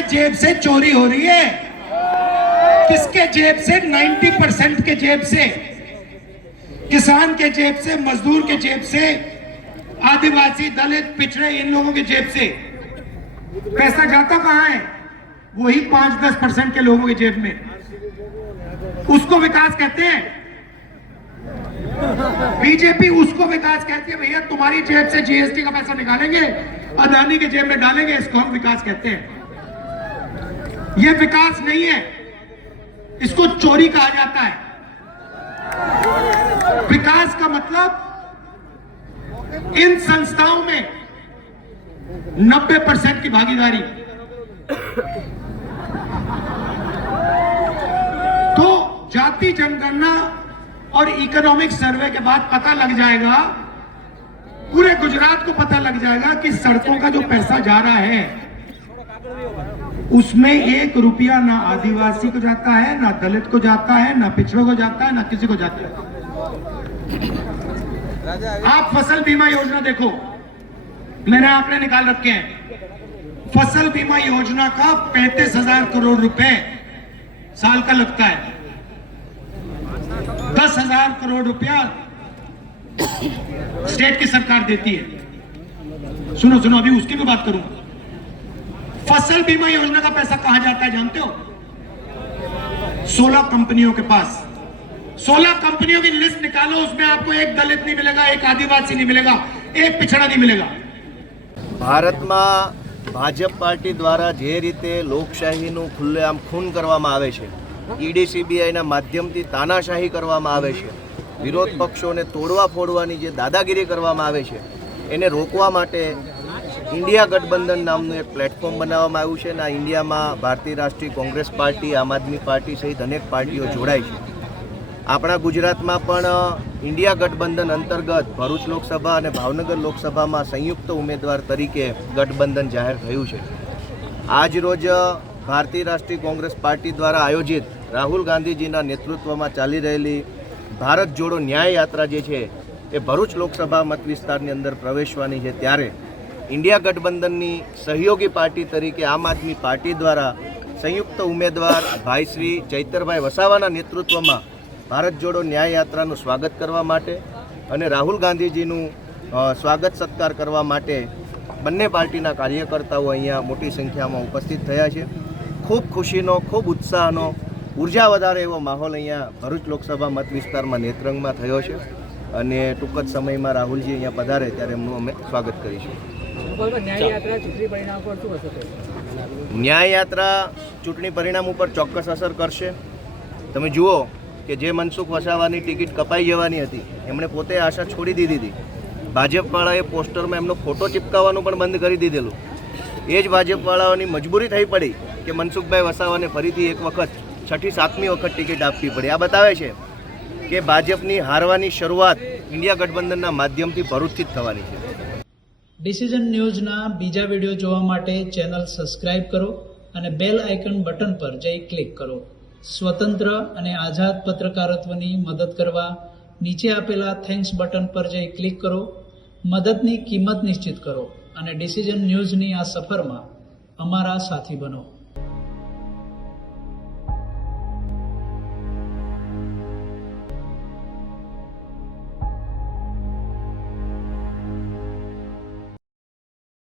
जेब से चोरी हो रही है? किसके जेब से? 90 परसेंट के जेब से। किसान के जेब से, मजदूर के जेब से, आदिवासी, दलित, पिछड़े, इन लोगों के जेब से। पैसा जाता कहाँ है? वही पाँच दस परसेंट के लोगों की जेब में। उसको विकास कहते हैं। बीजेपी उसको विकास कहती है, भैया, तुम्हारी जेब से जीएसटी का पैसा निकालेंगे, अदानी के जेब में डालेंगे, इसको हम विकास कहते हैं। यह विकास नहीं है। इसको चोरी कहा जाता है। विकास का मतलब इन संस्थाओं में 90 परसेंट की भागीदारी। तो जाति जनगणना और इकोनॉमिक सर्वे के बाद पता लग जाएगा, पूरे गुजरात को पता लग जाएगा कि सड़कों का जो पैसा जा रहा है उसमें एक रुपया ना आदिवासी को जाता है, ना दलित को जाता है, ना पिछड़ों को जाता है, ना किसी को जाता है। आप फ़सल बीमा योजना देखो। मैंने आंकड़े निकाल रखे हैं। फ़सल बीमा योजना का पैंतीस हज़ार करोड़ रुपए साल का लगता है। दस हज़ार करोड़ रुपया स्टेट की सरकार देती है। सुनो सुनो, अभी उसकी भी बात करूँगा। फसल बीमा योजना का पैसा कहां जाता है जानते हो सोलह कंपनियों के पास सोलह कंपनियों की लिस्ट निकालो उसमें आपको एक दलित नहीं मिलेगा एक आदिवासी नहीं मिलेगा एक पिछड़ा नहीं मिलेगा ભારતમાં ભાજપ પાર્ટી દ્વારા જે રીતે લોકશાહીનું ખુલ્લેઆમ ખૂન કરવામાં આવે છે ઈડી સીબીઆઈના માધ્યમથી તાનાશાહી કરવામાં આવે છે વિરોધ પક્ષોને તોડવા ફોડવાની જે દાદાગીરી કરવામાં આવે છે એને રોકવા માટે ઇન્ડિયા ગઠબંધન નામનું એક પ્લેટફોર્મ બનાવવામાં આવ્યું છે અને આ ઇન્ડિયામાં ભારતીય રાષ્ટ્રીય કોંગ્રેસ પાર્ટી, આમ આદમી પાર્ટી સહિત અનેક પાર્ટીઓ જોડાય છે. આપણા ગુજરાતમાં પણ ઇન્ડિયા ગઠબંધન અંતર્ગત ભરૂચ લોકસભા અને ભાવનગર લોકસભામાં સંયુક્ત ઉમેદવાર તરીકે ગઠબંધન જાહેર થયું છે. આજ રોજ ભારતીય રાષ્ટ્રીય કોંગ્રેસ પાર્ટી દ્વારા આયોજિત રાહુલ ગાંધીજીના નેતૃત્વમાં ચાલી રહેલી ભારત જોડો ન્યાય યાત્રા જે છે, એ ભરૂચ લોકસભા મત વિસ્તારની અંદર પ્રવેશવાની છે ત્યારે ઇન્ડિયા ગઠબંધનની સહયોગી પાર્ટી તરીકે આમ આદમી પાર્ટી દ્વારા સંયુક્ત ઉમેદવાર ભાઈ શ્રી ચૈતરભાઈ વસાવાના નેતૃત્વમાં ભારત જોડો ન્યાય યાત્રાનું સ્વાગત કરવા માટે અને રાહુલ ગાંધીજીનું સ્વાગત સત્કાર કરવા માટે બંને પાર્ટીના કાર્યકર્તાઓ અહીંયા મોટી સંખ્યામાં ઉપસ્થિત થયા છે. ખૂબ ખુશીનો, ખૂબ ઉત્સાહનો, ઊર્જા વધારે એવો માહોલ અહીંયા ભરૂચ લોકસભા મત વિસ્તારમાં નેત્રંગમાં થયો છે. અને ટૂંક જ સમયમાં રાહુલજી અહીંયા પધારે ત્યારે એમનું અમે સ્વાગત કરીશું. ન્યાયયાત્રા ચૂંટણી પરિણામ ઉપર ચોક્કસ અસર કરશે. તમે જુઓ કે જે મનસુખ વસાવાની ટિકિટ કપાઈ જવાની હતી એમણે પોતે આશા છોડી દીધી હતી. ભાજપવાળાએ પોસ્ટરમાં એમનો ફોટો ચિપકાવવાનું પણ બંધ કરી દીધેલું. એ જ ભાજપવાળાઓની મજબૂરી થઈ પડી કે મનસુખભાઈ વસાવાને ફરીથી એક વખત છઠ્ઠી સાતમી વખત ટિકિટ આપવી પડી. આ બતાવે છે કે ભાજપની હારવાની શરૂઆત ઇન્ડિયા ગઠબંધનના માધ્યમથી ભરૂચથી જ થવાની છે. ડિસિઝન ન્યૂઝના બીજા વીડિયો જોવા માટે ચેનલ સબસ્ક્રાઇબ કરો અને બેલ આઇકન બટન પર જઈ ક્લિક કરો. સ્વતંત્ર અને આઝાદ પત્રકારત્વની મદદ કરવા નીચે આપેલા થેન્ક્સ બટન પર જઈ ક્લિક કરો. મદદની કિંમત નિશ્ચિત કરો અને ડિસિઝન ન્યૂઝની આ સફરમાં અમારા સાથી બનો.